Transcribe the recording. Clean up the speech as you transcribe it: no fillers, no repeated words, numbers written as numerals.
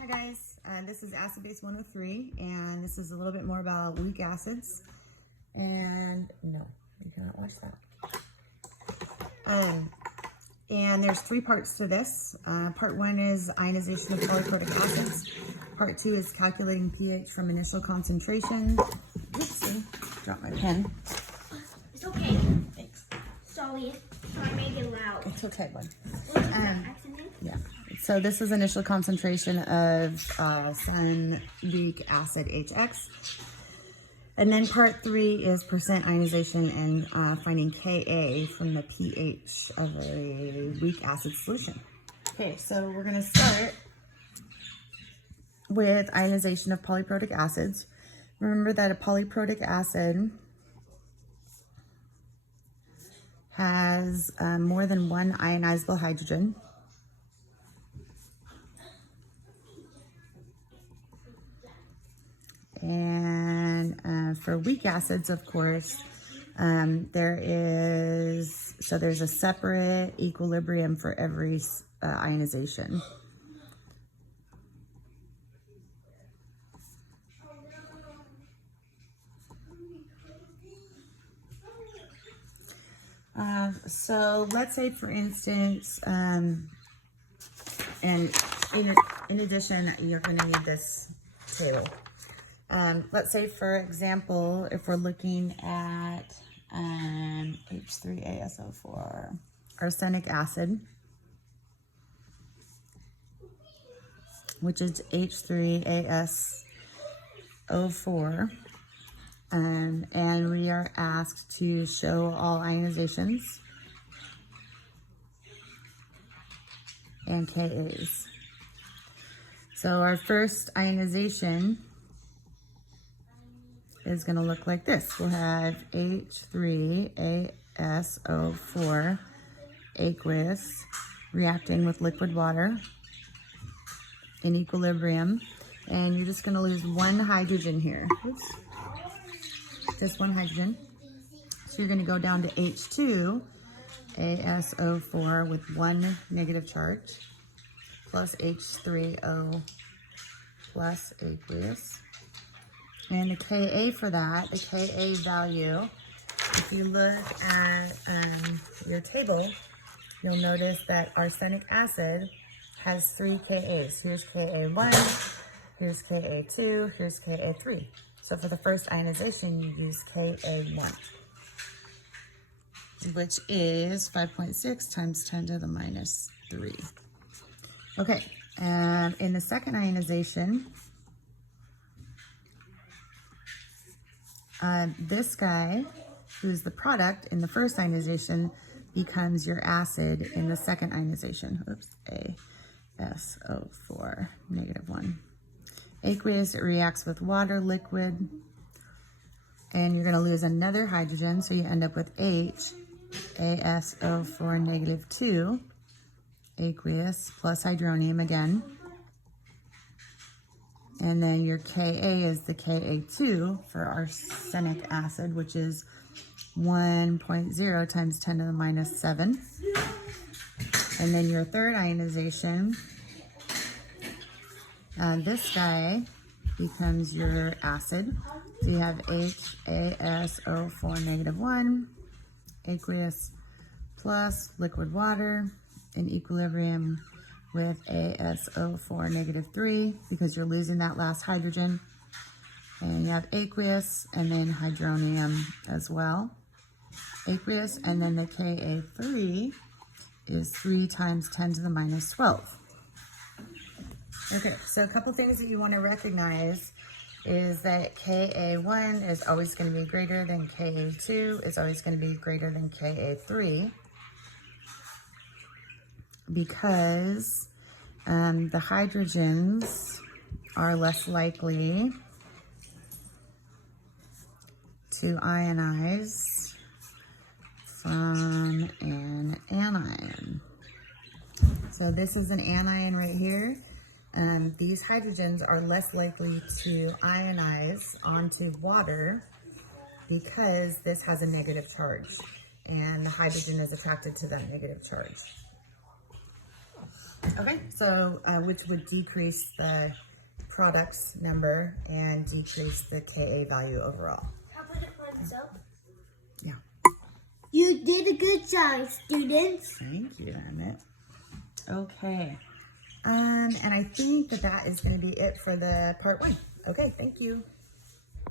Hi guys, this is acid base 103, and this is a little bit more about weak acids. And no, you cannot watch that. And there's three parts to this. Part one is ionization of polyprotic acids. Part two is calculating pH from initial concentration. Oopsie, dropped my pen. It's okay. Thanks. Sorry, I made it loud. It's okay, bud. Accident? Yeah. So this is initial concentration of sun weak acid HX. And then part three is percent ionization and finding Ka from the pH of a weak acid solution. Okay, so we're gonna start with ionization of polyprotic acids. Remember that a polyprotic acid has more than one ionizable hydrogen. And for weak acids, of course, there's a separate equilibrium for every ionization. So let's say, for instance, and in addition, you're going to need this too. Let's say, for example, if we're looking at H3ASO4, arsenic acid, which is H3ASO4, and we are asked to show all ionizations and Kas. So our first ionization is going to look like this. We'll have H3ASO4 aqueous reacting with liquid water in equilibrium, and you're just going to lose one hydrogen here. Oops. Just one hydrogen. So you're going to go down to H2ASO4 with one negative charge plus H3O plus aqueous. And the Ka for that, the Ka value, if you look at your table, you'll notice that arsenic acid has three Kas. Here's Ka1, here's Ka2, here's Ka3. So for the first ionization, you use Ka1, which is 5.6 times 10 to the minus 3. Okay, and in the second ionization, this guy, who's the product in the first ionization, becomes your acid in the second ionization. Oops, ASO4, -1. Aqueous, it reacts with water, liquid, and you're going to lose another hydrogen, so you end up with HASO4 -2, aqueous, plus hydronium again. And then your Ka is the Ka2 for arsenic acid, which is 1.0 times 10 to the minus 7. And then your third ionization, this guy becomes your acid. So you have HASO4 -1, aqueous plus liquid water in equilibrium with ASO4 -3, because you're losing that last hydrogen. And you have aqueous and then hydronium as well. Aqueous, and then the Ka3 is 3 times 10 to the minus 12. Okay, so a couple things that you want to recognize is that Ka1 is always going to be greater than Ka2, is always going to be greater than Ka3, because the hydrogens are less likely to ionize from an anion. So this is an anion right here. These hydrogens are less likely to ionize onto water because this has a negative charge, and the hydrogen is attracted to that negative charge. Okay, so which would decrease the products number and decrease the Ka value overall. I'll put it on myself. Yeah. You did a good job, students. Thank you, Emmett. Okay. And I think that is going to be it for the part 1. Okay, thank you.